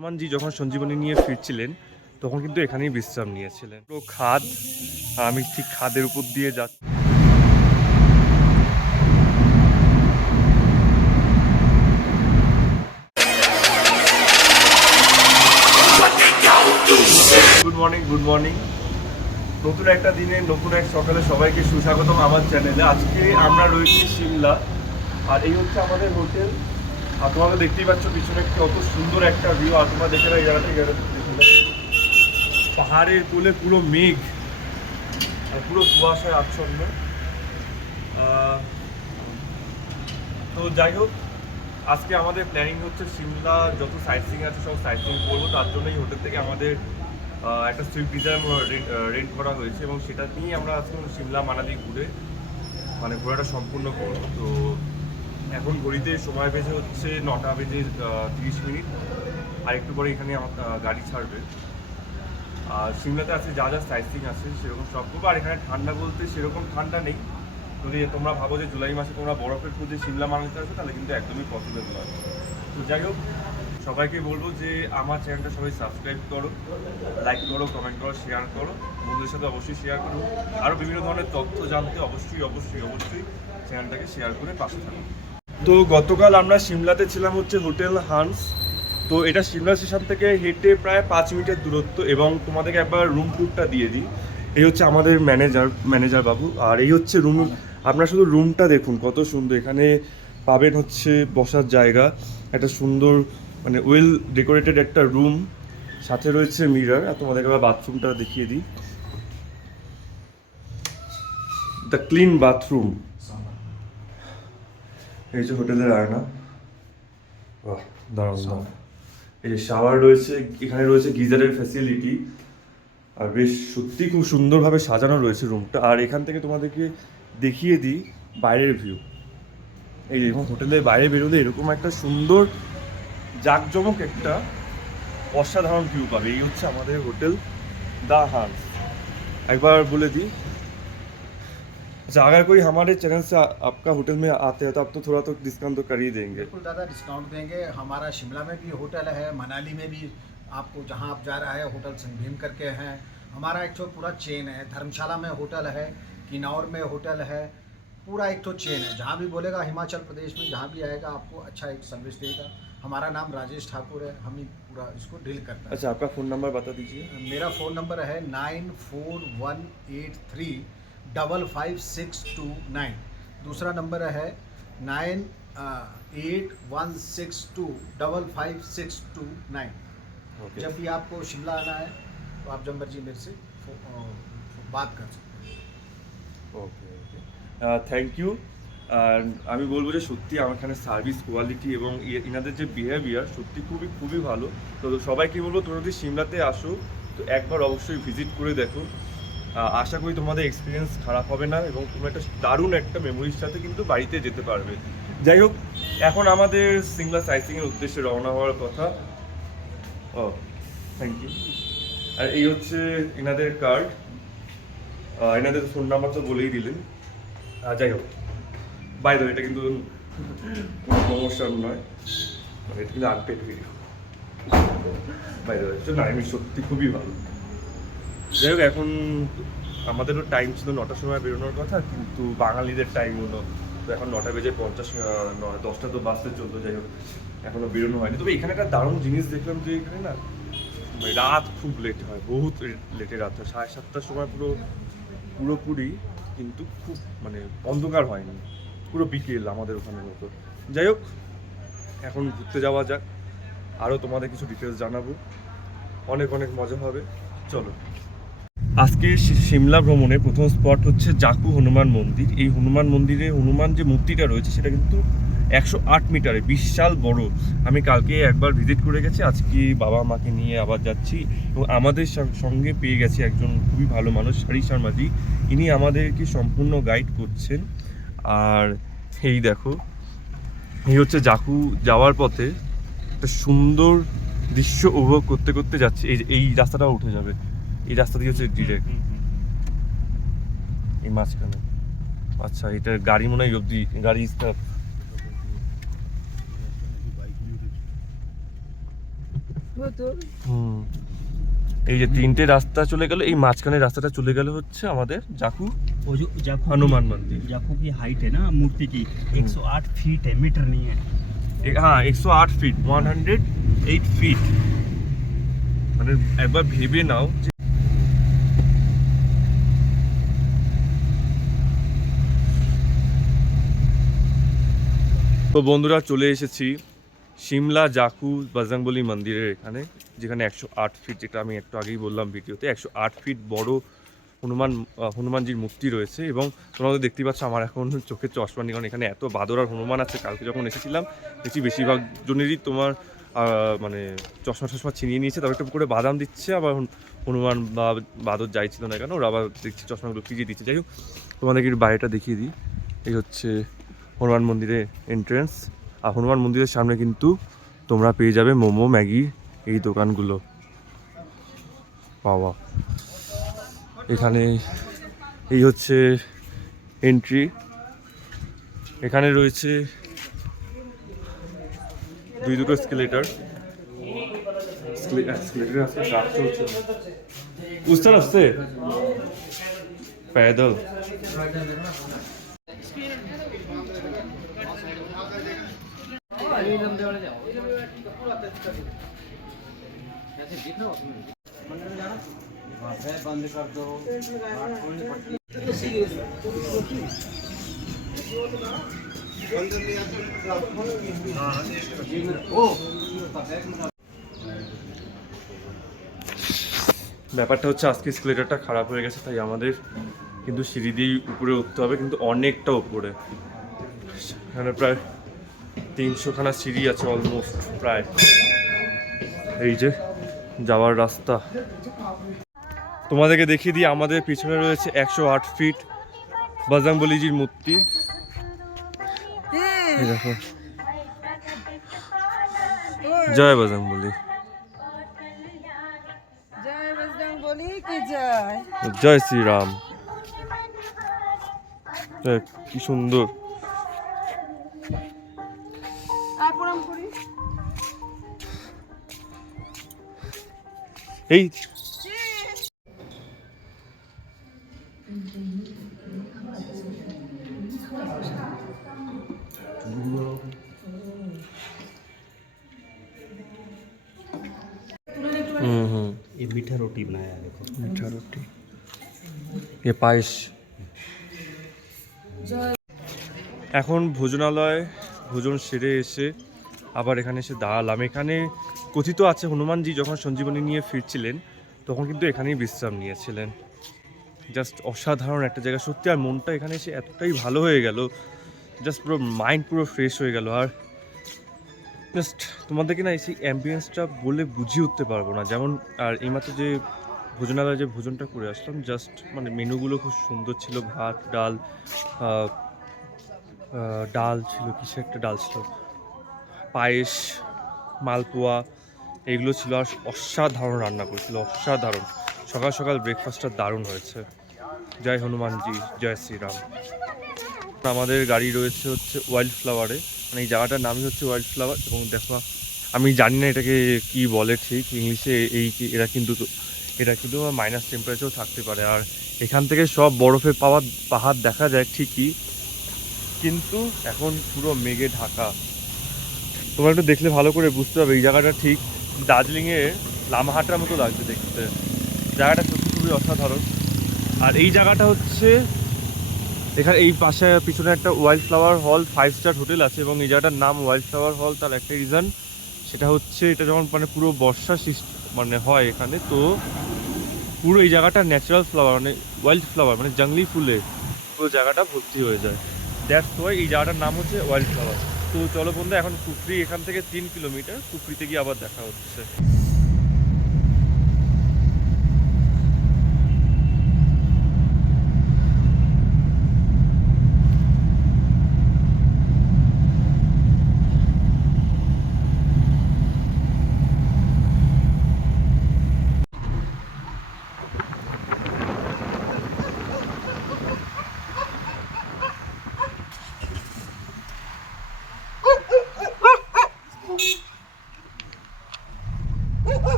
হনুমানজি যখন সঞ্জীবনী নিয়ে ফিরছিলেন তখন কিন্তু এখানেই বিশ্রাম নিয়েছিলেন। পুরো খাদ, আর আমি ঠিক খাদের উপর দিয়ে যাচ্ছি। Good morning, good morning. নতুন একটা দিনে নতুন এক সকালে সবাইকে সুস্বাগতম আমার চ্যানেলে। আজকে আমরা রয়েছি সিমলা, আর এই হচ্ছে আমাদের হোটেল। আর তোমরা দেখতেই পাচ্ছ পিছনে কত সুন্দর একটা ভিউ। আর তোমরা দেখে এই জায়গাটা পাহাড়ের কোলে পুরো মেঘ আর পুরো কুয়াশায় আচ্ছন্ন। তো যাই হোক, আজকে আমাদের প্ল্যানিং হচ্ছে সিমলা যত সাইট সিইং আছে সব সাইট সিইং করবো। তার জন্যই হোটেল থেকে আমাদের একটা সুইফট ডিজায়ার রেন্ট করা হয়েছে এবং সেটা নিয়েই আমরা আজকে সিমলা মানালি ঘোরাটা সম্পূর্ণ করবো। তো এখন ঘড়িতে সময় বেজে হচ্ছে 9টা বেজে 30 মিনিট। আর একটু পরে এখানে আমার গাড়ি ছাড়বে। আর সিমলাতে আছে যা যা সাইট সিইং আছে সেরকম সব করবো। আর এখানে ঠান্ডা বলতে সেরকম ঠান্ডা নেই। যদি তোমরা ভাবো যে জুলাই মাসে তোমরা বরফের খুঁজে সিমলা মানালিতে আসবে তাহলে কিন্তু একদমই পসিবল নয়। তো যাই হোক, সবাইকে বলবো যে আমার চ্যানেলটা সবাই সাবস্ক্রাইব করো, লাইক করো, কমেন্ট করো, শেয়ার করো, বন্ধুদের সাথে অবশ্যই শেয়ার করো। আরও বিভিন্ন ধরনের তথ্য জানতে অবশ্যই অবশ্যই অবশ্যই চ্যানেলটাকে শেয়ার করে পাশে থাকো। তো গতকাল আমরা সিমলাতে ছিলাম হচ্ছে হোটেল হান্স। তো এটা সিমলা স্টেশন থেকে হেঁটে প্রায় 5 মিনিটের দূরত্ব। এবং তোমাদেরকে একবার রুম ট্যুরটা দিয়ে দিই। এই হচ্ছে আমাদের ম্যানেজার বাবু, আর এই হচ্ছে রুম। আপনারা শুধু রুমটা দেখুন কত সুন্দর। এখানে পাবেন হচ্ছে বসার জায়গা, একটা সুন্দর ওয়েল ডেকোরেটেড একটা রুম, সাথে রয়েছে মিরর। আর তোমাদেরকে আবার বাথরুমটা দেখিয়ে দিই, দ্য ক্লিন বাথরুম। এই যে হোটেলের আয়না, বাহ দারুণ। এই যে শাওয়ার রয়েছে, এখানে রয়েছে গিজারের ফ্যাসিলিটি। আর বেশ সত্যি খুব সুন্দরভাবে সাজানো রয়েছে রুমটা। আর এখান থেকে তোমাদেরকে দেখিয়ে দিই বাইরের ভিউ। এই যে হোটেলের বাইরে বেরোলে এরকম একটা সুন্দর জাঁকজমক একটা অসাধারণ ভিউ পাবে। এই হচ্ছে আমাদের হোটেল দ্য হান্স। একবার বলে দিই, अच्छा अगर कोई हमारे चैनल से आपका होटल में आते हैं तो आप तो थोड़ा तो डिस्काउंट तो कर ही देंगे। बिल्कुल दादा, डिस्काउंट देंगे। हमारा शिमला में भी होटल है, मनाली में भी आपको जहां आप जा रहे हैं होटल संभीम करके हैं। हमारा एक तो पूरा चेन है, धर्मशाला में होटल है, किन्नौर में होटल है, पूरा एक तो चेन है। जहां भी बोलेगा हिमाचल प्रदेश में जहां भी आएगा आपको अच्छा एक सर्विस देगा। हमारा नाम राजेश ठाकुर है, हम ही पूरा इसको डील करते हैं। अच्छा आपका फ़ोन नंबर बता दीजिए। मेरा फ़ोन नंबर है 9418355629। दूसरा नंबर है 9816255629। ओके जब भी आपको शिमला आना है तो आप जब मर्जी मेरे से बात कर सकते हैं। ওকে ওকে, থ্যাংক ইউ। আর আমি বলবো যে সত্যি আমার এখানে সার্ভিস কোয়ালিটি এবং এনাদের যে বিহেভিয়ার সত্যি খুবই খুবই ভালো। তো সবাইকে বলবো তোমরা যদি সিমলাতে আসো তো একবার অবশ্যই ভিজিট করে দেখো। আশা করি তোমাদের এক্সপিরিয়েন্স খারাপ হবে না এবং তোমরা একটা দারুণ একটা মেমোরির সাথে কিন্তু বাড়িতে যেতে পারবে। যাই হোক, এখন আমাদের সিমলা সাইটসিংয়ের উদ্দেশ্যে রওনা হওয়ার কথা। ও থ্যাংক ইউ। আর এই হচ্ছে এনাদের কার্ড, এনাদের ফোন নাম্বার তো বলেই দিলেন। যাই হোক, বাই দ্য ওয়ে এটা কিন্তু কোনো প্রমোশন নয়, এটা কিন্তু unpaid video. By the way না, আমি সত্যি খুবই ভালো। যাই হোক, এখন আমাদেরও টাইম ছিল 9টার সময় বেরোনোর কথা, কিন্তু বাঙালিদের টাইম হলো তো এখন 9টা বেজে 50, 10টা তো বাসে চলতো। যাই হোক, এখনও বেরোনো হয়নি। তবে এখানে একটা দারুণ জিনিস দেখলাম যে এখানে না রাত খুব লেট হয়, বহুত লেটে রাত হয়। 7:30টার সময় পুরোপুরি কিন্তু খুব অন্ধকার হয়নি, পুরো বিকেল আমাদের ওখানের মতো। যাই হোক, এখন ঘুরতে যাওয়া যাক, আরও তোমাদের কিছু ডিটেলস জানাবো, অনেক অনেক মজা হবে। চলো। আজকে সিমলা ভ্রমণে প্রথম স্পট হচ্ছে জাকু হনুমান মন্দির। এই হনুমান মন্দিরে হনুমান যে মূর্তিটা রয়েছে সেটা কিন্তু 108 মিটারে, বিশাল বড়। আমি কালকে একবার ভিজিট করে গেছি, আজকে বাবা মাকে নিয়ে আবার যাচ্ছি। এবং আমাদের সঙ্গে পেয়ে গেছি একজন খুবই ভালো মানুষ, হরি শর্মাজি। ইনি আমাদেরকে সম্পূর্ণ গাইড করছেন। আর এই দেখো, এই হচ্ছে জাকু যাওয়ার পথে একটা সুন্দর দৃশ্য উপভোগ করতে করতে যাচ্ছি। এই রাস্তাটাও উঠে যাবে, এই রাস্তা দিয়ে হচ্ছে ডিরেক্ট এই মাঝখানে। আচ্ছা, এটা গাড়ি মনে হয় অব্দি, গাড়ি স্টাফ। এই যে তিনটে রাস্তা চলে গেল, এই মাঝখানের রাস্তাটা চলে গেল হচ্ছে আমাদের জাকু वो जो जाकू हनुमान मंदिर। जाकू की हाइट है ना मूर्ति की 108 फीट है, मीटर नहीं है। হ্যাঁ 108 ফিট, 108 ফিট। মানে একবার ভেবে নাও যে তো বন্ধুরা চলে এসেছি সিমলা জাকু বজরংবলী মন্দিরের এখানে, যেখানে 108 ফিট, যেটা আমি একটু আগেই বললাম ভিডিওতে, 108 ফিট বড় হনুমানজির মূর্তি রয়েছে। এবং তোমরা তো দেখতেই পাচ্ছ আমার এখন চোখে চশমা নেই, কারণ এখানে এত বাদর আর হনুমান আছে। কালকে যখন এসেছিলাম দেখছি বেশিরভাগ জনেরই তোমার মানে চশমা ছিনিয়ে নিয়েছে, তারপর একটু করে বাদাম দিচ্ছে, আবার হনুমান বা বাদর যাই ছিল না কেন ওরা আবার দেখছি চশমাগুলো ফিরিয়ে দিচ্ছে। যাই হোক, তোমাদেরকে বাইরেটা দেখিয়ে দিই। এই হচ্ছে হনুমান মন্দিরের এন্ট্রেন্স। আর হনুমান মন্দিরের সামনে কিন্তু তোমরা পেয়ে যাবে মোমো, ম্যাগি, এই দোকানগুলো পাওয়া। এখানে এই হচ্ছে এন্ট্রি। এখানে রয়েছে দুটো স্কেলেটর। स्केलेटर আজকে কাজ চলছে। उस तरफ से पैदल। बंद कर दो। ব্যাপারটা হচ্ছে আজকে স্কেলেটারটা খারাপ হয়ে গেছে, তাই আমাদের কিন্তু সিঁড়ি দিয়েই উপরে উঠতে হবে, কিন্তু অনেকটা উপরে। এখানে প্রায় 300 খানা সিঁড়ি আছে অলমোস্ট প্রায়। এই যে যাওয়ার রাস্তা তোমাদেরকে দেখিয়ে দিই। আমাদের পিছনে রয়েছে 108 ফিট বজরংবলীজির মূর্তি। এই দেখো, জয় বজরংবলী, জয় বজরংবলী কি জয়। জয় শ্রীরাম। কি সুন্দর। আর প্রণাম করি। এই ये मीठा रोटी बनाया है, देखो मीठा रोटी, ये पायस। এখন ভোজনালয় ভোজন সেরে এসে আবার এখানে এসে দাঁড়ালাম। এখানে কথিত আছে হনুমানজি যখন সঞ্জীবনী নিয়ে ফিরছিলেন তখন কিন্তু এখানেই বিশ্রাম নিয়েছিলেন। জাস্ট অসাধারণ একটা জায়গা সত্যি। আর মনটা এখানে এসে এতটাই ভালো হয়ে গেল, জাস্ট পুরো মাইন্ড পুরো ফ্রেশ হয়ে গেল। আর জাস্ট তোমাদেরকে না এই অ্যাম্বিয়েন্সটা বলে বুঝিয়ে উঠতে পারবো না। যেমন আর এইমাত্র যে ভোজনালয়ে যে ভোজনটা করে আসলাম, জাস্ট মানে মেনুগুলো খুব সুন্দর ছিল। ভাত, ডাল, ডাল ছিল, কিছু একটা ডাল ছিল, পায়েস, মালপোয়া, এগুলো ছিল। আর অসাধারণ রান্না করেছিল, অসাধারণ। সকাল সকাল ব্রেকফাস্টটা দারুণ হয়েছে। জয় হনুমানজি, জয় শ্রীরাম। আমাদের গাড়ি রয়েছে হচ্ছে ওয়াইল্ড ফ্লাওয়ারে, মানে এই জায়গাটার নামই হচ্ছে ওয়াইল্ড ফ্লাওয়ার। এবং দেখো, আমি জানি না এটাকে কি বলে ঠিক ইংলিশে, এরা কিন্তু মাইনাস টেম্পারেচারও থাকতে পারে। আর এখান থেকে সব বরফে পাহাড় দেখা যায় ঠিকই, কিন্তু এখন পুরো মেঘে ঢাকা। তোমরা একটু দেখলে ভালো করে বুঝতে হবে এই জায়গাটা ঠিক দার্জিলিংয়ের লামাহাটার মতো লাগছে দেখতে। জায়গাটা সত্যি খুবই অসাধারণ। আর এই জায়গাটা হচ্ছে এখানে এই পাশে পিছনে একটা ওয়াইল্ড ফ্লাওয়ার হল 5 স্টার হোটেল আছে, এবং এই জায়গাটার নাম ওয়াইল্ড ফ্লাওয়ার হল তার একটা রিজন, সেটা হচ্ছে এটা যখন মানে পুরো বর্ষা মানে হয় এখানে, তো পুরো এই জায়গাটা ন্যাচারাল ফ্লাওয়ার মানে ওয়াইল্ড ফ্লাওয়ার মানে জঙ্গলি ফুলে পুরো জায়গাটা ভর্তি হয়ে যায়। দ্যাটস ওয়াই এই জায়গাটার নাম হচ্ছে ওয়াইল্ড ফ্লাওয়ার। তো চলো বন্ধু, এখন কুফরি এখান থেকে 3 কিলোমিটার, কুফরিতে গিয়ে আবার দেখা হচ্ছে।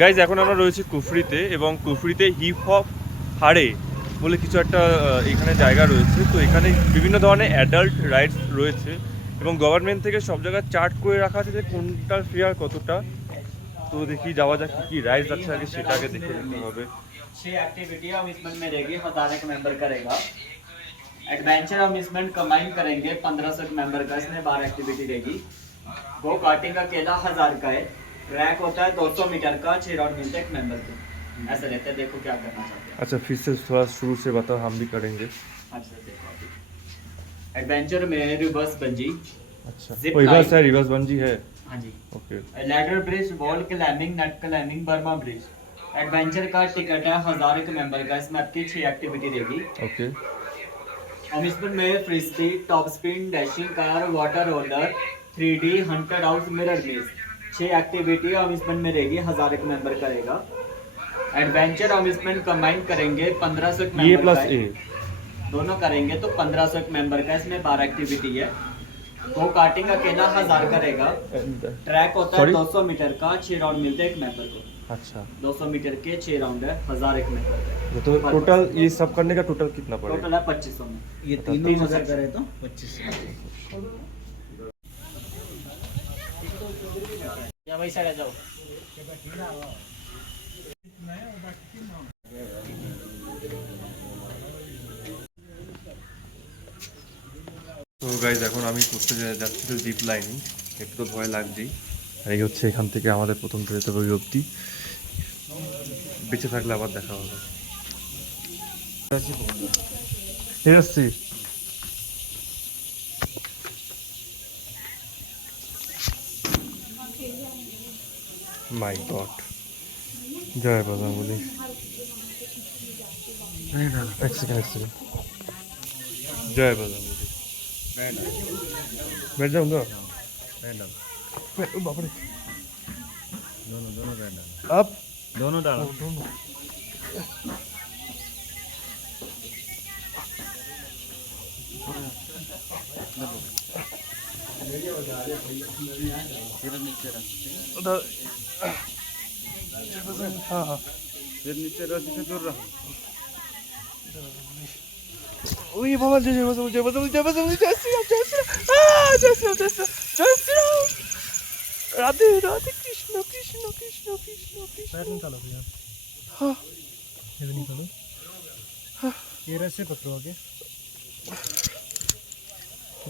গাইজ এখন আমরা রয়েছি কুফরিতে, এবং কুফরিতে হিপ হপ হাড়ে বলে কিছু একটা এখানে জায়গা রয়েছে। তো এখানে বিভিন্ন ধরনের অ্যাডাল্ট রাইডস রয়েছে, এবং গভর্নমেন্ট থেকে সব জায়গায় চার্ট করে রাখা আছে যে কোনটার ফেয়ার কতটা। তো দেখি যাওয়া যাক, কি রাইডস আছে আগে সেটা আগে দেখে নিতে হবে। 6 एक्टिविटी अम्यूजमेंट में रहेगी, 1000 एक मेंबर करेगा। एडवेंचर अम्यूजमेंट कंबाइन करेंगे 1500 मेंबर का, इसमें 12 एक्टिविटी रहेगी। वो कार्टिंग अकेला 1000 का है। ट्रैक होता है 200 मीटर का, 6 राउंड मिलते हैं एक मेंबर को। ऐसे रहते हैं, देखो क्या करना चाहते हैं। अच्छा फिर से थोड़ा शुरू से बताओ, हम भी करेंगे। अच्छा देखो अभी एडवेंचर में रिवर्स बंजी, अच्छा Zip रिवर्स line। है, रिवर्स बंजी है। हाँ जी, okay ladder bridge, wall climbing, net climbing, Burma bridge. Adventure का टिकट है 1000 एक मेंबर का, इसमें आपकी 6 एक्टिविटी रहेगी। ओके अम्यूजमेंट में free speed, top spin, dashing car, water roller, 3D haunted house, mirror maze. 6 activity amusement में रहेगी, 1000 एक मेंबर करेगा। एडवेंचर अम्यूजमेंट कंबाइन करेंगे 1500 एक ये मेंबर प्लस का ए। है। दोनों करेंगे तो 1500 एक मेंबर का, इसमें 12 एक्टिविटी है। वो कार्टिंग अकेला 1000 करेगा। ट्रैक होता है Sorry? 200 मीटर का, 6 राउंड मिलते हैं एक मेंबर को। अच्छा 200 मीटर के 6 राउंड है, 1000 एक मेंबर का। तो टोटल ये सब करने का टोटल कितना पड़ेगा? टोटल है 2500 में। ये तीनों 3000 करे तो 25। या भाई साइड आ जाओ। তো গাইজ এখন আমি করতে যাচ্ছি তো জিপ লাইনিং, একটু তো ভয় লাগছেই। আর এই হচ্ছে এখান থেকে আমাদের প্রথম যেতে হবে ওই অবধি, বেঁচে থাকলে আবার দেখা হবে। ঠিক আছে মাই গড, জয় বাবা বলি। এক সেকেন্ড জয় বাবা বলি। बैठ जाऊंगा बाप रे, दोनों बैठ डालो, अब दोनों डालो। दोनों उधर हाँ हाँ फिर नीचे रस्सी से दूर रहो। ओए बाबा जय जय बसम जय बसम जय बसम जय श्री राम जय श्री राम जय श्री राम जय श्री राम जय श्री राम राधे राधे कृष्ण कृष्ण कृष्ण कृष्ण कृष्ण। पैर निकालो भैया, हाँ ये भी निकालो। ये रस्सी पकड़ो आगे,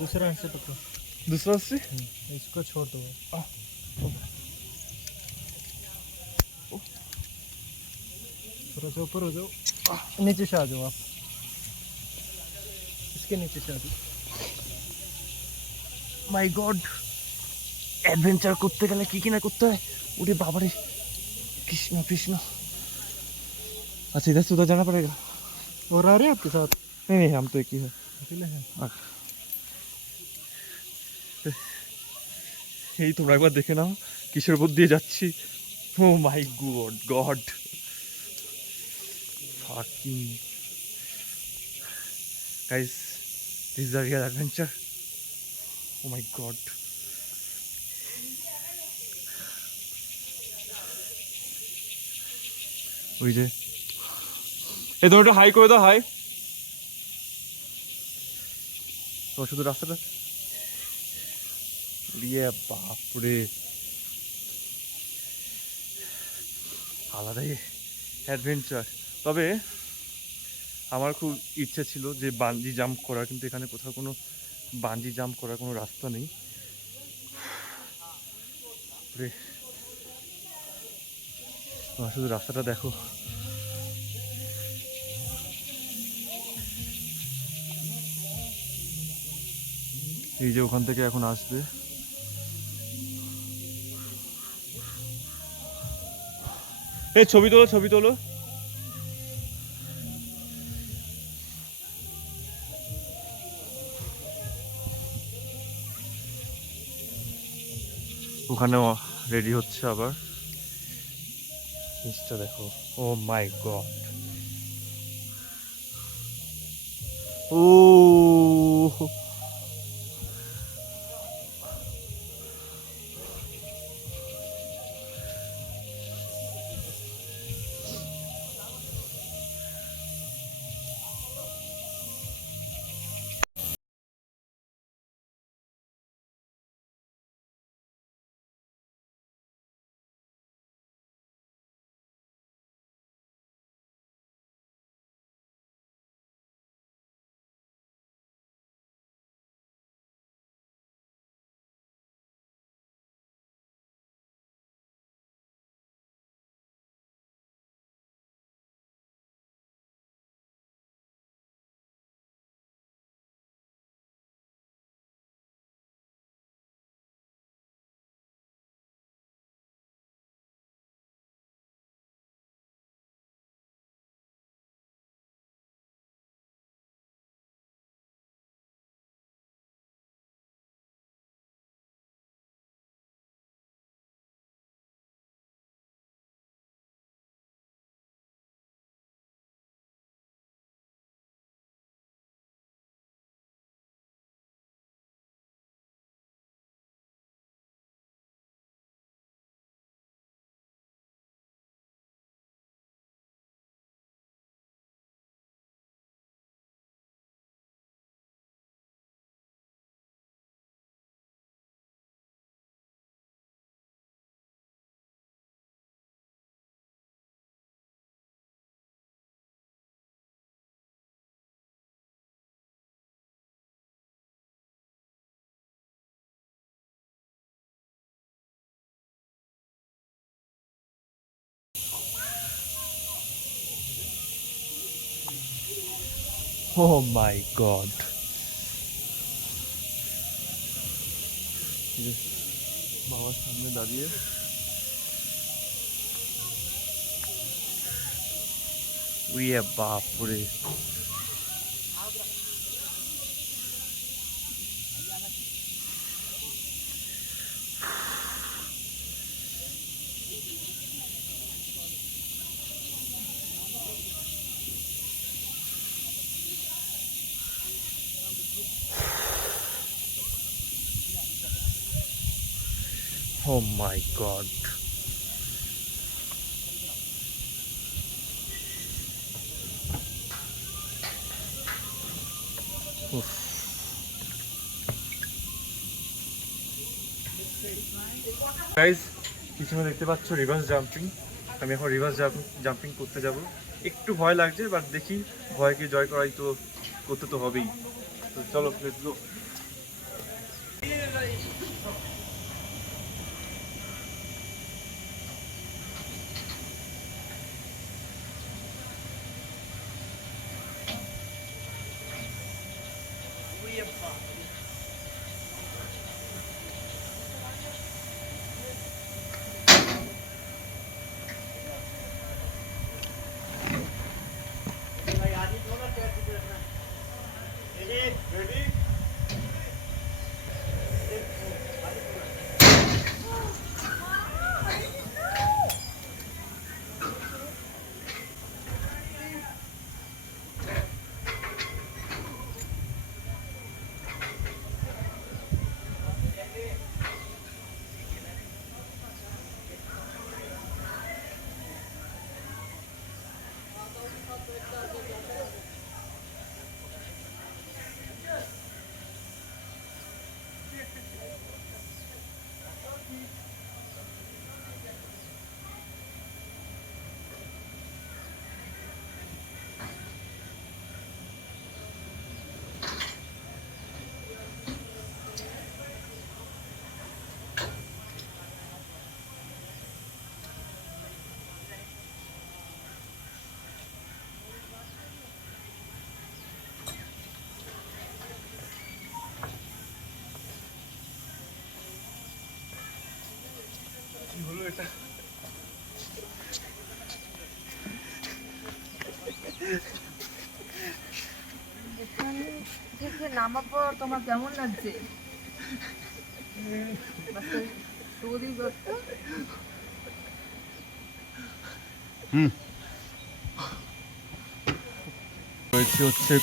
दूसरा रस्सी पकड़ो, दूसरा से इसको छोड़ दो। थोड़ा सा ऊपर हो जाओ, नीचे से आ जाओ आप, इसके नीचे से आ जाओ। মাই গড, অ্যাডভেঞ্চার করতে গেলে কি না করতে হয়, ওরে বাবারে कृष्ण कृष्ण। अच्छा इधर से उधर जाना पड़ेगा? और आ रहे हैं आपके साथ? नहीं नहीं हम तो एक ही है। अकेले हैं? এই তোমরা একবার দেখে নাও কিসের উপর দিয়ে যাচ্ছি। Oh my God God fucking guys, this is a real adventure. Oh my God, ওই যে এই তো একটু হাই করে দাও, হাই। তোমার শুধু রাস্তাটা ইয়ে বাপরে, আলাদাই অ্যাডভেঞ্চার। তবে আমার খুব ইচ্ছে ছিল যে বানজি জাম্প করা, কিন্তু এখানে কোথাও কোনো বানজি জাম্প করার কোনো রাস্তা নেই। বাপরে, তোমার শুধু রাস্তাটা দেখো। এই যে ওখান থেকে এখন আসবে, এই ছবি তোলো ছবি তোলো। ওখানেও রেডি হচ্ছে আবার, নিচটা দেখো। Oh my God, oh Oh my God. বাবার সামনে দাঁড়িয়ে উইয়ে বাপরে। Oh my God. গাইজ পিছনে দেখতে পাচ্ছ রিভার্স জাম্পিং। আমি এখন রিভার্স জাম্পিং করতে যাব। একটু ভয় লাগছে, বাট দেখি ভয়কে জয় করাই তো করতে তো হবেই। তো চলো লেটস গো। কি হলো এটা? এখান থেকে নামার পর তোমার কেমন লাগছে? সৌদি করতে রয়েছে হচ্ছে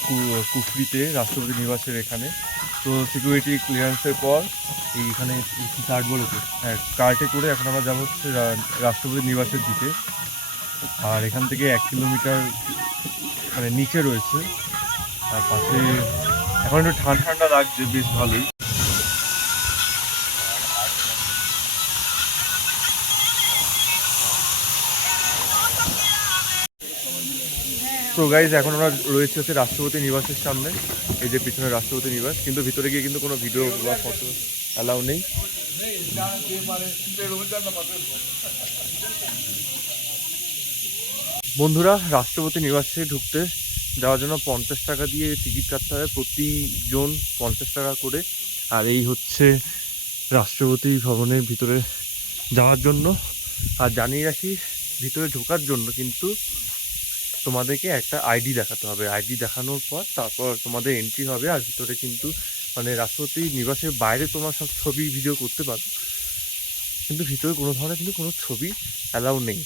কুফরিতে রাষ্ট্রপতি নিবাসের এখানে। তো সিকিউরিটি ক্লিয়ারেন্সের পর এইখানে কি কার্ড বলেছে, হ্যাঁ কার্টে করে এখন আমরা যাবো হচ্ছে রাষ্ট্রপতি নিবাসের দিকে। আর এখান থেকে 1 কিলোমিটার মানে নিচে রয়েছে। আর পাশে এখন একটু ঠান্ডা ঠান্ডা লাগছে, বেশ ভালোই। তো গাইজ এখন আমরা রয়েছে হচ্ছে রাষ্ট্রপতি নিবাসের সামনে। এই যে পিছনে রাষ্ট্রপতি নিবাস, কিন্তু ভিতরে গিয়ে কিন্তু কোনো ভিডিও বা ফটো অ্যালাউ নেই। বন্ধুরা, রাষ্ট্রপতি নিবাসে ঢুকতে যাওয়ার জন্য 50 টাকা দিয়ে টিকিট কাটতে হবে, প্রতিজন 50 টাকা করে। আর এই হচ্ছে রাষ্ট্রপতি ভবনের ভিতরে যাওয়ার জন্য। আর জানিয়ে রাখি, ভিতরে ঢোকার জন্য কিন্তু তোমাদেরকে একটা আইডি দেখাতে হবে। আইডি দেখানোর পর তারপর তোমাদের এন্ট্রি হবে। আর ভিতরে কিন্তু মানে রাষ্ট্রপতি নিবাসের বাইরে তোমরা সব ছবি ভিডিও করতে পারো, কিন্তু ভিতরে কোনো ধরনের কিন্তু কোনো ছবি অ্যালাউ নেই।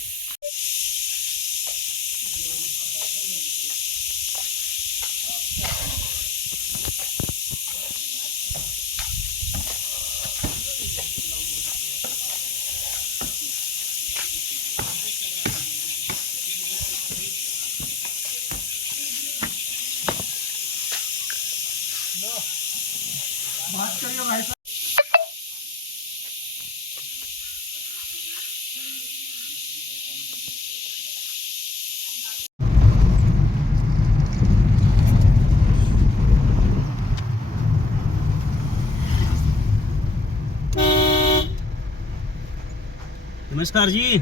नमस्कार जी,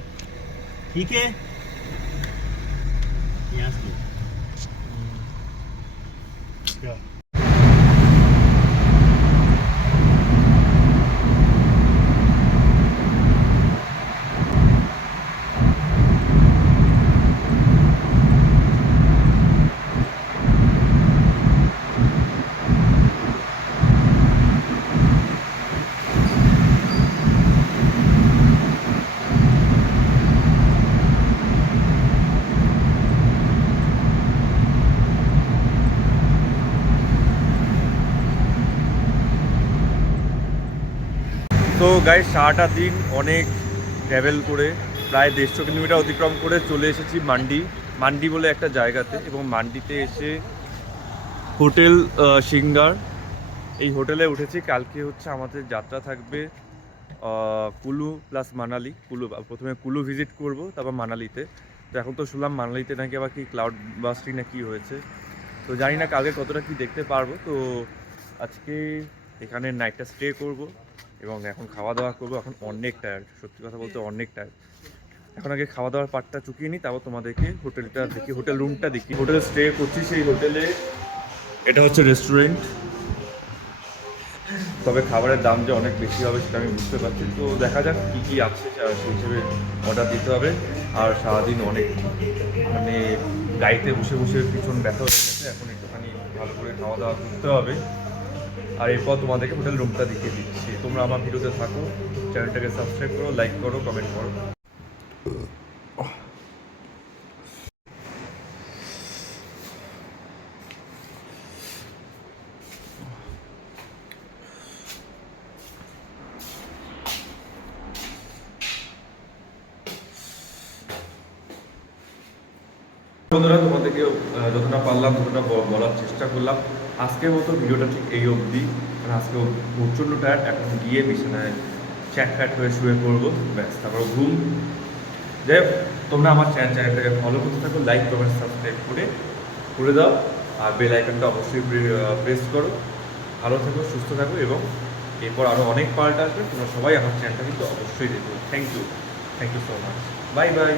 ठीक है। यहाँ से Yeah. তো গাইস সারাটা দিন অনেক ট্রাভেল করে প্রায় 150 কিলোমিটার অতিক্রম করে চলে এসেছি মান্ডি বলে একটা জায়গাতে, এবং মান্ডিতে এসে হোটেল সিঙ্গার এই হোটেলে উঠেছি। কালকে হচ্ছে আমাদের যাত্রা থাকবে কুলু প্লাস মানালি। প্রথমে কুলু ভিজিট করব, তারপর মানালিতে। তো এখন তো শুনলাম মানালিতে নাকি আবার কি ক্লাউড বাস্টিং না কি হয়েছে, তো জানি না কালকে কতটা কি দেখতে পারবো। তো আজকে এখানে নাইটটা স্টে করব এবং এখন খাওয়া দাওয়া করবো। এখন অনেক টায়ার্ড, সত্যি কথা বলতে অনেক টায়ার্ড। এখন আগে খাওয়া দাওয়ার পার্টটা চুকিয়ে নিই, তারপর তোমাদেরকে হোটেলটা দেখি, হোটেল রুমটা দেখি। হোটেলে স্টে করছি সেই হোটেলে, এটা হচ্ছে রেস্টুরেন্ট। তবে খাবারের দাম যে অনেক বেশি হবে সেটা আমি বুঝতে পারছি। তো দেখা যাক কী কী আছে সেই হিসেবে অর্ডার দিতে হবে। আর সারাদিন অনেক মানে গাড়িতে বসে বসে পিছন ব্যথা হয়ে গেছে, এখন একটুখানি ভালো করে খাওয়া দাওয়া করতে হবে। আর এরপর তোমাদেরকে হোটেল রুমটা দেখিয়ে দিচ্ছি। তোমরা আমার ভিডিওতে থাকো, চ্যানেলটাকে সাবস্ক্রাইব করো, লাইক করো, কমেন্ট করো। বন্ধুরা, তোমাদেরকে যতটা পারলাম ততটা বলার চেষ্টা করলাম। আজকের মতো ভিডিওটা ঠিক এই অবধি। মানে আজকে প্রচণ্ড টায়ার্ড, এখন গিয়ে বিছানায় চ্যাট হয়ে শুয়ে পড়বো, ব্যাস তারপর ঘুম। যাই হোক, তোমরা আমার চ্যানেলটাকে ফলো করতে থাকো, লাইক কমেন্ট সাবস্ক্রাইব করে দাও, আর বেল আইকনটা অবশ্যই প্রেস করো। ভালো থাকো, সুস্থ থাকো, এবং এরপর আরও অনেক পার্ট আসবে। তোমরা সবাই আমার চ্যানেলটা কিন্তু অবশ্যই দেখো। Thank you so much, bye by.